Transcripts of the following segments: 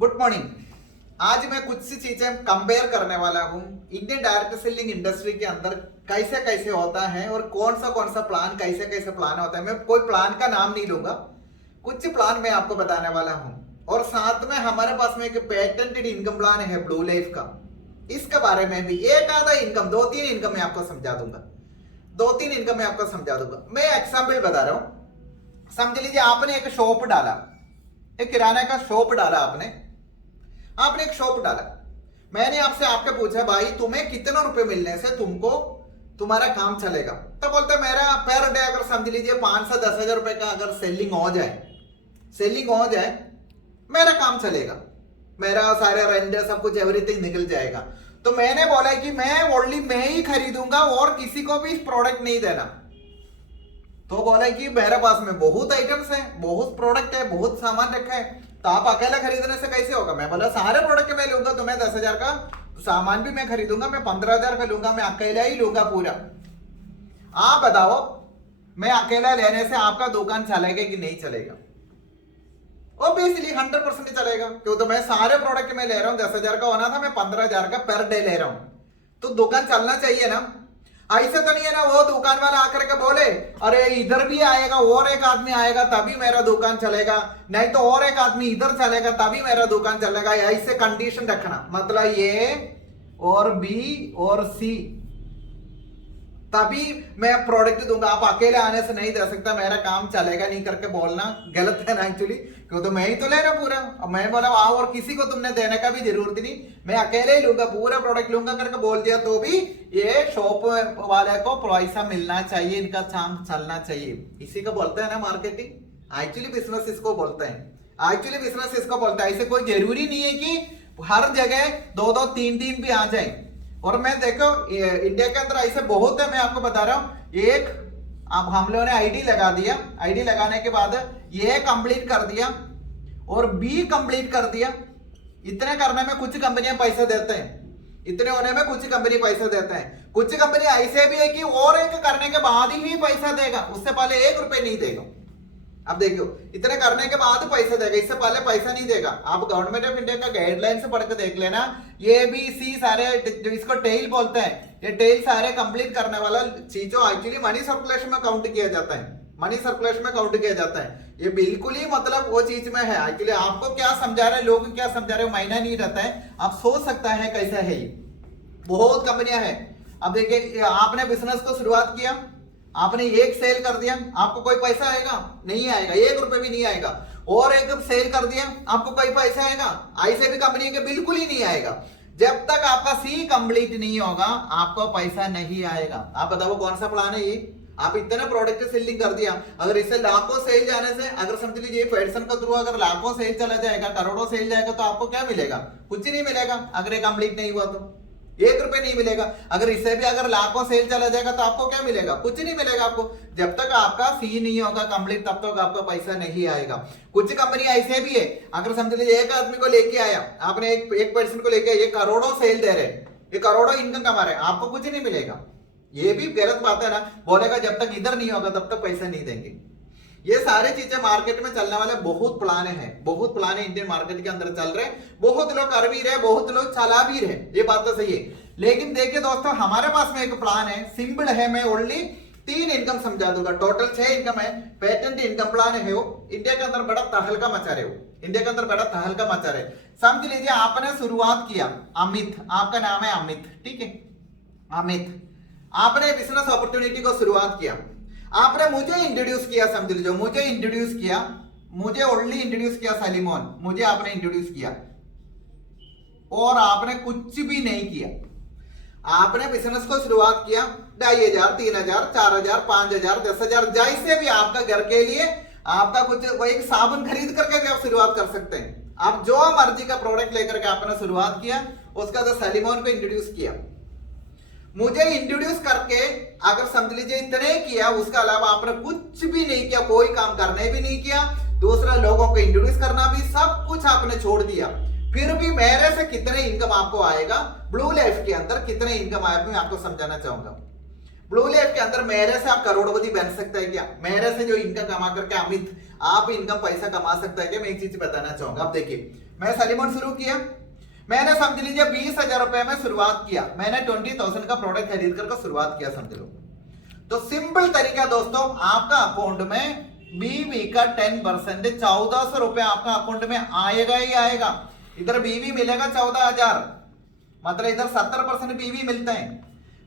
Good morning. आज मैं कुछ सी चीजें कंपेयर करने वाला हूँ इंडियन डायरेक्ट सेलिंग इंडस्ट्री के अंदर कैसे कैसे होता है और कौन सा प्लान कैसे कैसे प्लान होता है। मैं कोई प्लान का नाम नहीं लूंगा, कुछ प्लान मैं आपको बताने वाला हूँ। और साथ में हमारे पास में एक पेटेंटेड इनकम प्लान है ब्लू लाइफ का, इसके बारे में भी एक आधा इनकम, दो तीन इनकम मैं आपको समझा दूंगा। मैं एग्जाम्पल बता रहा हूँ। समझ लीजिए आपने एक शॉप डाला, एक किराना का शॉप डाला, आपने एक शॉप डाला। मैंने आपसे आपके पूछा भाई तुम्हें कितने रुपए मिलने से तुमको तुम्हारा काम चलेगा। तो बोलते मेरा पर डे अगर समझ लीजिए 5 से 10 हजार रुपए का अगर सेलिंग हो जाए मेरा काम चलेगा, मेरा सारे रेंट सब कुछ एवरीथिंग निकल जाएगा। तो मैंने बोला कि मैं ही खरीदूंगा और किसी को भी प्रोडक्ट नहीं देना। तो बोला कि मेरे पास में बहुत आइटम्स है, बहुत प्रोडक्ट है, बहुत सामान रखा है, तो आप अकेला खरीदने से कैसे होगा। मैं बोला सारे प्रोडक्ट मैं लूंगा, तुम्हें 10 हजार का सामान भी मैं खरीदूंगा, मैं 15 हजार का लूंगा, मैं अकेला ही लूंगा पूरा। आप बताओ मैं अकेला लेने से आपका दुकान चलेगा कि नहीं चलेगा। ऑब्वियसली 100% चलेगा, क्यों तो मैं सारे प्रोडक्ट में ले रहा हूं। 10 हजार का होना था, मैं 15 हजार का पर डे ले रहा हूं, तो दुकान चलना चाहिए ना। ऐसे तो नहीं है ना वो दुकान वाला आकर के बोले अरे इधर भी आएगा और एक आदमी आएगा तभी मेरा दुकान चलेगा, नहीं तो और एक आदमी इधर चलेगा तभी मेरा दुकान चलेगा। ऐसे कंडीशन रखना, मतलब ए और बी और सी तभी मैं प्रोडक्ट दूंगा, आप अकेले आने से नहीं दे सकता, मेरा काम चलेगा नहीं करके बोलना गलत है ना एक्चुअली। क्यों तो मैं ही तो ले रहा पूरा, और मैं बोला आओ और किसी को तुमने देने का भी जरूरत नहीं, मैं अकेले ही लूंगा, पूरा प्रोडक्ट लूंगा करके बोल दिया तो भी ये शॉप वाले को पैसा मिलना चाहिए, इनका काम चलना चाहिए। इसी को बोलते हैं ना मार्केटिंग। एक्चुअली बिजनेस इसको बोलते हैं। ऐसे कोई जरूरी नहीं है कि हर जगह 2-2 3-3 भी आ जाए। और मैं देखो इंडिया के अंदर ऐसे बहुत है, मैं आपको बता रहा हूं। एक अब हम लोगों ने आईडी लगा दिया, आईडी लगाने के बाद ये कंप्लीट कर दिया और बी कंप्लीट कर दिया। इतने करने में कुछ कंपनियां पैसा देते हैं, इतने होने में कुछ कंपनी पैसा देते हैं। कुछ कंपनी ऐसे भी है कि और एक करने के बाद ही पैसा देगा, उससे पहले 1 रुपए नहीं देगा। अब देखो इतने करने के बाद पैसा देगा, इससे पहले पैसा नहीं देगा। आप गवर्नमेंट ऑफ इंडिया का गाइडलाइन से पढ़ के देख लेना, ये बी सी सारे जो इसको टेल बोलते हैं, ये टेल सारे कंप्लीट करने वाला चीजों एक्चुअली मनी सर्कुलेशन में काउंट किया जाता है। ये बिल्कुल ही मतलब वो चीज में है। एक्चुअली आपको क्या समझा रहे लोग, क्या समझा रहे मायना नहीं रहता है, आप सोच सकता है कैसा है। ये बहुत कंपनियां हैं। अब देखिए आपने बिजनेस को शुरुआत किया, आपने एक सेल कर दिया, आपको कोई पैसा आएगा नहीं आएगा, 1 रुपए भी नहीं आएगा। और एक सेल कर दिया, आपको कोई पैसा आएगा, ऐसे भी कंपनी के बिल्कुल ही नहीं आएगा। जब तक आपका सी कंप्लीट नहीं होगा आपको पैसा नहीं आएगा। आप बताओ कौन सा प्लान है ये। आप इतना प्रोडक्ट सेलिंग कर दिया, अगर इससे लाखों सेल जाने से, अगर समझ लीजिए पेडसन के थ्रू अगर लाखों सेल चला जाएगा, करोड़ों सेल जाएगा, तो आपको क्या मिलेगा? कुछ नहीं मिलेगा। अगर ये कंप्लीट नहीं हुआ तो 1 रुपए नहीं मिलेगा। अगर इससे भी अगर लाखों सेल चला जाएगा तो आपको क्या मिलेगा? कुछ नहीं मिलेगा आपको। जब तक आपका सी नहीं होगा कंप्लीट तब तक आपका पैसा नहीं आएगा। कुछ कंपनी ऐसे भी है, अगर समझ लीजिए एक आदमी को लेके आया, आपने एक पर्सन को लेके आया, ये करोड़ों सेल दे रहे, ये करोड़ों इनकम कमा रहे, आपको कुछ नहीं मिलेगा। ये भी गलत बात है ना। बोलेगा जब तक इधर नहीं होगा तब तक पैसा नहीं देंगे। ये सारी चीजें मार्केट में चलने वाले बहुत प्लान है इंडियन मार्केट के अंदर चल रहे। बहुत लोग कर भी रहे, बहुत लोग चला भी रहे, ये बात तो सही है। लेकिन देखिए दोस्तों हमारे पास में एक प्लान है, सिंपल है। मैं ओनली 3 इनकम समझा दूंगा, टोटल 6 इनकम है। पेटेंट इनकम प्लान है वो, इंडिया के अंदर बड़ा तहलका मचा रहे हो। समझ लीजिए आपने शुरुआत किया, अमित आपका नाम है, अमित, ठीक है अमित, आपने बिजनेस अपॉर्चुनिटी को शुरुआत किया, आपने मुझे इंट्रोड्यूस किया, समझ लीजिए मुझे ओनली इंट्रोड्यूस किया सलीमोन, मुझे आपने इंट्रोड्यूस किया और आपने कुछ भी नहीं किया। आपने बिजनेस को शुरुआत किया, 2500, 3000, 4000, 5000, 10,000, जैसे भी आपका घर के लिए आपका कुछ वही एक साबुन खरीद करके भी आप शुरुआत कर सकते हैं। आप जो मर्जी का प्रोडक्ट लेकर के आपने शुरुआत किया, उसका तो सलीमोन को इंट्रोड्यूस किया, मुझे इंट्रोड्यूस करके अगर समझ लीजिए इतने किया, उसके अलावा आपने कुछ भी नहीं किया, कोई काम करने भी नहीं किया, दूसरा लोगों को इंट्रोड्यूस करना भी, सब कुछ आपने छोड़ दिया, फिर भी मेरे से कितने इनकम आपको आएगा, ब्लू लाइफ के अंदर कितने इनकम आएगा मैं आपको समझाना चाहूंगा। ब्लू लाइफ के अंदर मेरे से आप करोड़पति बन सकते हैं क्या? मेरे से जो इनकम कमा करके अमित आप इनकम पैसा कमा सकता है क्या? मैं एक चीज बताना चाहूंगा। अब देखिए मैं सलीमन शुरू किया, मैंने समझ लीजिए 20,000 रुपए में शुरुआत किया, मैंने 20,000 का प्रोडक्ट खरीद कर शुरुआत किया समझ लो। तो सिंपल तरीका दोस्तों, आपका अकाउंट में बीवी का 10% 1400 रुपए आपका अकाउंट में आएगा ही आएगा। इधर बीवी मिलेगा 14,000, मतलब इधर 70% बीवी मिलता है।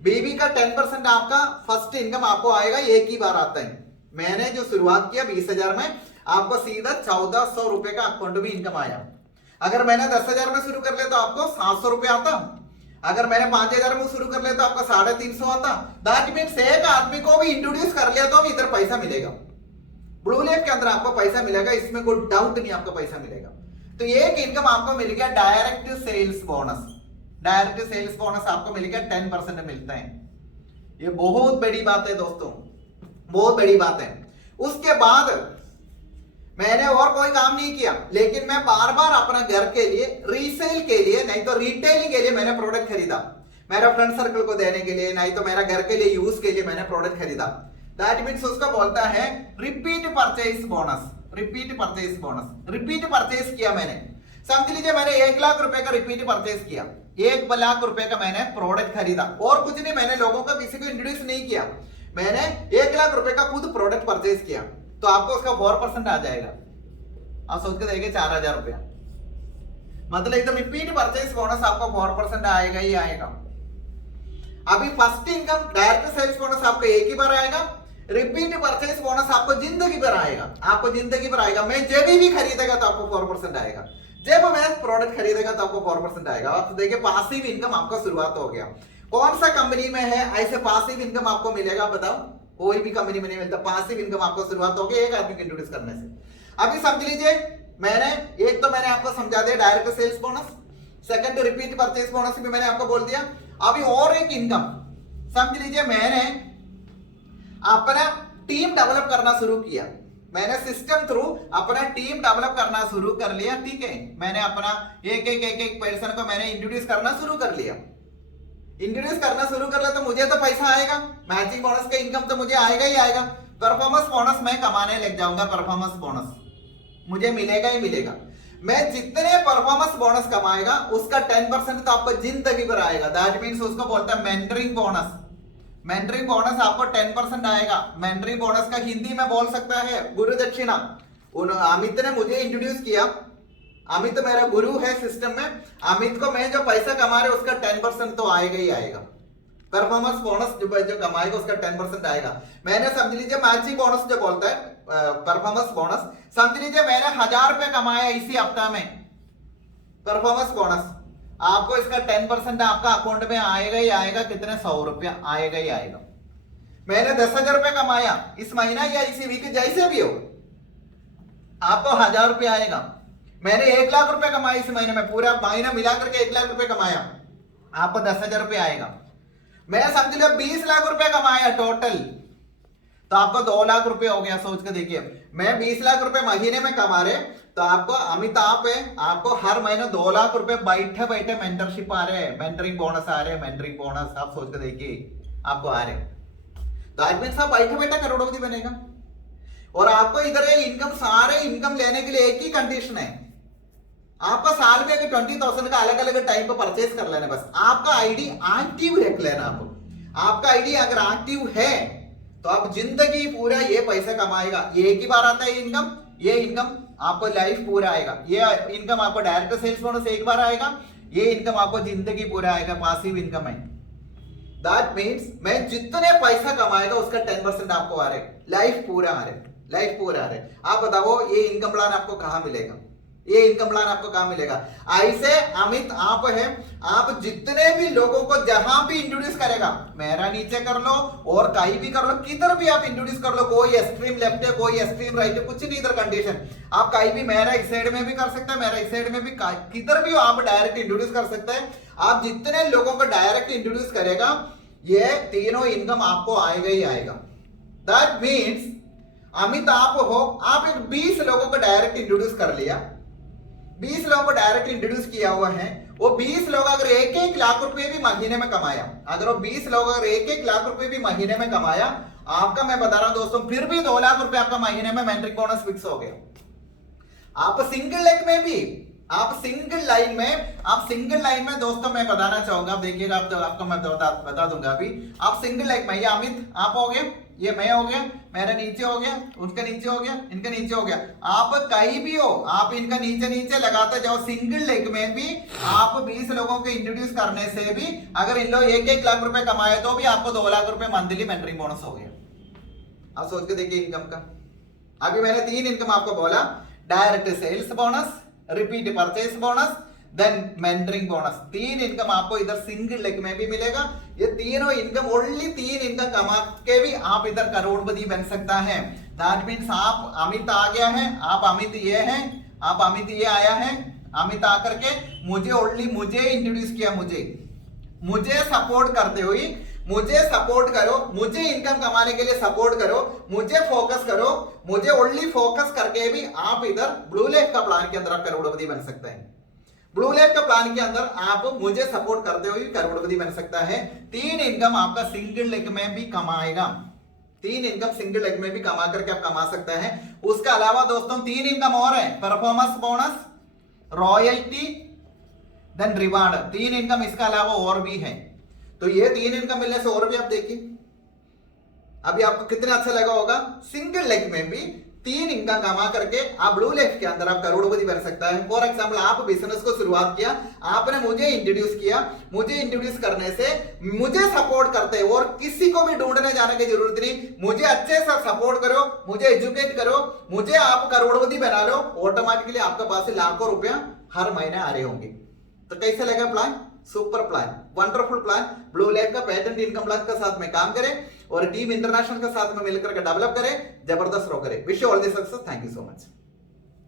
बीवी का 10% आपका फर्स्ट इनकम आपको आएगा, एक ही बार आता है। मैंने जो शुरुआत किया 20,000 में, आपको सीधा 1400 रुपए का अकाउंट में इनकम आया। अगर मैंने 10,000 में शुरू कर लिया तो आपको 700 रुपए आता। अगर मैंने 5,000 में शुरू कर लिया तो आपका 350 आता। दैट मीन्स एक आदमी को भी इंट्रोड्यूस कर लिया तो भी इधर पैसा मिलेगा, ब्लू लेप के अंदर आपको पैसा मिलेगा, इसमें कोई डाउट नहीं, आपको पैसा मिलेगा। तो एक इनकम आपको मिल गया direct sales bonus. Direct sales bonus आपको मिल गया 10% मिलता है। ये बहुत बड़ी बात है दोस्तों, बहुत बड़ी बात है। उसके बाद मैंने और कोई काम नहीं किया, लेकिन मैं बार बार अपना घर के लिए, रीसेल के लिए, नहीं तो रिटेलिंग के लिए मैंने प्रोडक्ट खरीदा। मेरा फ्रेंड सर्कल को देने के लिए, नहीं तो मेरा घर के लिए यूज के लिए मैंने प्रोडक्ट खरीदा। दैट मीन्स उसको बोलता है repeat purchase bonus. Repeat purchase bonus, repeat purchase किया मैंने। समझ लीजिए मैंने 1 लाख रुपए का रिपीट परचेज किया, 1 लाख रुपए का मैंने प्रोडक्ट खरीदा, और कुछ नहीं, मैंने लोगों का किसी को इंट्रोड्यूस नहीं किया, मैंने 1 लाख रुपए का खुद प्रोडक्ट परचेज किया। तो आपको उसका 4% आ जाएगा। आप सोच के देखिए 4,000 रुपया, मतलब एकदम रिपीट परचेज बोनस आपको 4% आएगा ही आएगा। अभी first income direct sales bonus आपको एक ही बार आएगा, रिपीट परचेज बोनस आपको जिंदगी भर आएगा, आपको जिंदगी भर आएगा। मैं जब भी खरीदेगा तो आपको 4% आएगा, जब मैं प्रोडक्ट खरीदेगा तो आपको 4% आएगा। आप देखिए पासिव इनकम आपका शुरुआत हो गया। कौन सा कंपनी में है ऐसे पासिव इनकम आपको मिलेगा बताओ? कोई भी कंपनी में नहीं मिलता। पासिव इनकम आपको शुरुआत होगी एक आदमी को इंट्रोड्यूस करने से। अभी समझ लीजिए मैंने एक तो मैंने आपको समझा दिया direct sales bonus, second repeat purchase bonus भी मैंने आपको बोल दिया। अभी और एक इनकम समझ लीजिए, मैंने अपना टीम डेवलप करना शुरू किया, मैंने सिस्टम थ्रू अपना टीम डेवलप करना शुरू कर लिया। ठीक है, मैंने अपना एक पर्सन को मैंने इंट्रोड्यूस करना शुरू कर लिया। इंट्रोड्यूस करना शुरू कर लिया तो मुझे तो पैसा आएगा, मैचिंग बोनस का इनकम तो मुझे आएगा ही आएगा। परफॉर्मेंस बोनस मैं कमाने लग जाऊंगा, परफॉर्मेंस बोनस मुझे मिलेगा ही मिलेगा। मैं जितने परफॉर्मेंस बोनस कमाएगा उसका 10% तो आपको जिंदगी भर आएगा। दैट मींस उसको बोलता है मेंटरिंग बोनस। मेंटरिंग बोनस आपको 10% आएगा। मेंटरिंग बोनस का हिंदी में बोल सकता है गुरु दक्षिणा। अमित ने मुझे इंट्रोड्यूस किया, अमित मेरा गुरु है सिस्टम में। अमित को मैं जो पैसा कमा रहे उसका 10% तो आएगा ही आएगा। परफॉर्मेंस बोनस जो कमाएगा उसका 10% आएगा। मैंने समझ लीजिए मैचिंग बोनस जो बोलता है परफॉर्मेंस बोनस, समझ लीजिए मैंने 1,000 रुपए कमाया इसी हफ्ता में परफॉर्मेंस बोनस, आपको इसका 10% आपका अकाउंट में आएगा ही आएगा। कितने? 100 रुपया आएगा ही आएगा। मैंने 10,000 रुपए कमाया इस महीना या इसी वीक, जैसे भी हो आपको 1,000 रुपये आएगा। मैंने 1 लाख रुपए कमाया इस महीने में, पूरा महीना मिला करके 1 लाख रुपए कमाया, आपको 10,000 रुपये आएगा। मैं समझ लो 20 लाख रुपए कमाया टोटल, तो आपको 2 लाख रुपए हो गया। सोच के देखिए, मैं 20 लाख रुपए महीने में कमा रहे तो आपको अमिताभ है, आपको हर महीने 2 लाख रुपए बैठे बैठे मेंटरशिप आ रहे हैं, मेंटरिंग बोनस आ रहे हैं, मेंटरिंग बोनस आप सोच के देखिए आपको आ रहे। तो आज में सब बैठे बैठे करोड़पति बनेगा। और आपको इधर इनकम, सारे इनकम लेने के लिए एक ही कंडीशन है, आपका साल में 20,000 का अलग अलग टाइम पर परचेज कर लेना। बस आपका आईडी एक्टिव रख लेना। आपका आईडी अगर एक्टिव है तो आप जिंदगी पूरा ये पैसा कमाएगा। ये एक ही बार आता है इनकम, ये इनकम आपको लाइफ पूरा आएगा। ये इनकम आपको डायरेक्ट सेल्स बोनस एक बार आएगा, ये इनकम आपको जिंदगी पूरा आएगा। पासिव इनकम है। दैट मीन्स मैं जितने पैसा कमाएगा उसका 10% आपको आ रहे, लाइफ पूरा आ रहे, लाइफ पूरा आ रहे। आप बताओ ये इनकम प्लान आपको कहां मिलेगा? ये इनकम प्लान आपको कहां मिलेगा? ऐसे अमित आप है, आप जितने भी लोगों को जहां भी इंट्रोड्यूस करेगा, मेरा नीचे कर लो और कहीं भी कर लो, किधर भी आप इंट्रोड्यूस कर लो, कोई एक्सट्रीम लेफ्ट है, कोई एक्सट्रीम राइट है, कुछ नहीं इधर कंडीशन। आप कहीं भी, मेरा इस साइड में भी कर सकते हैं, मेरा इस साइड में भी, किधर भी आप डायरेक्ट इंट्रोड्यूस कर सकते हैं। आप जितने लोगों को डायरेक्ट इंट्रोड्यूस करेगा ये तीनों इनकम आपको आएगा ही आएगा। दैट मीन्स अमित आप हो, आप एक 20 लोगों को डायरेक्ट इंट्रोड्यूस कर लिया, 20 लोगों को डायरेक्ट इंट्रोड्यूस किया हुआ है। वो 20 लोग अगर 1-1 लाख रुपए भी महीने में कमाया, अगर वो 20 लोग अगर 1-1 लाख रुपए भी महीने में कमाया, आपका मैं बता रहा हूं दोस्तों, फिर भी 2 लाख रुपए आपका महीने में मेंटरिंग बोनस फिक्स हो गया। आप सिंगल लेग में भी आप सिंगल लाइन में दोस्तों मैं बताना चाहूंगा, देखिएगा आप, तो आपको मैं बता दूंगा अभी। आप सिंगल लाइन में, ये अमित आप हो गए, ये मैं हो गया, मेरा नीचे हो गया, उसका नीचे हो गया, इनका नीचे हो गया। आप कहीं भी हो, आप इनका नीचे नीचे लगाते जाओ। सिंगल लेग में भी आप 20 लोगों को इंट्रोड्यूस करने से भी अगर इन लोग 1-1 लाख रुपए कमाए तो भी आपको 2 लाख रुपए मंथली मेंटरिंग बोनस हो गया। आप सोच के देखिए इनकम का। अभी मैंने 3 इनकम आपको बोला, direct sales bonus, repeat purchase bonus, then mentoring bonus. 3 income आपको इधर सिंगल लेग में भी मिलेगा। ये तीनों इनकम, ओनली 3 इनकम कमा के भी आप इधर करोड़पति बन सकता है। दैट मीन्स आप अमित आ गया है, आप अमित ये है, आप अमित ये आया है, अमित आकर के मुझे इंट्रोड्यूस किया, मुझे सपोर्ट करते हुए, मुझे सपोर्ट करो, मुझे इनकम कमाने के लिए सपोर्ट करो, मुझे फोकस करो, मुझे ओनली फोकस करके भी आप इधर ब्लू लेफ का प्लान के अंदर आप करोड़पति बन सकते हैं। ब्लू लेफ का प्लान के अंदर आप मुझे सपोर्ट करते हुए करोड़पति बन सकता है। 3 इनकम आपका सिंगल लेग में भी कमाएगा, 3 इनकम सिंगल लेग में भी कमा करके आप कमा सकता है। उसका अलावा दोस्तों 3 इनकम और है, performance bonus, royalty, then reward. 3 income इसका अलावा और भी है। तो ये 3 इनकम मिलने से और भी आप देखिए अभी आपको कितना अच्छा लगा होगा। सिंगल लेग में भी 3 इनकम कमा करके आप ब्लू लेफ के अंदर आप करोड़पति बन सकता है। फॉर एग्जाम्पल आप बिजनेस को शुरुआत किया, आपने मुझे इंट्रोड्यूस किया, मुझे इंट्रोड्यूस करने से मुझे सपोर्ट करते हैं और किसी को भी ढूंढने जाने की जरूरत नहीं। मुझे अच्छे से सपोर्ट करो, मुझे एजुकेट करो, मुझे आप करोड़पति बना लो, ऑटोमेटिकली आपके पास से लाखों रुपया हर महीने आ रहे होंगे। तो कैसे लगा plan? Super plan, wonderful plan. Blue left का पैटेंट इनकम प्लान के साथ में काम करें और टीम इंटरनेशनल के साथ में मिलकर के डेवलप करें, जबरदस्त रो करें। Wish you all the success. Thank you so much.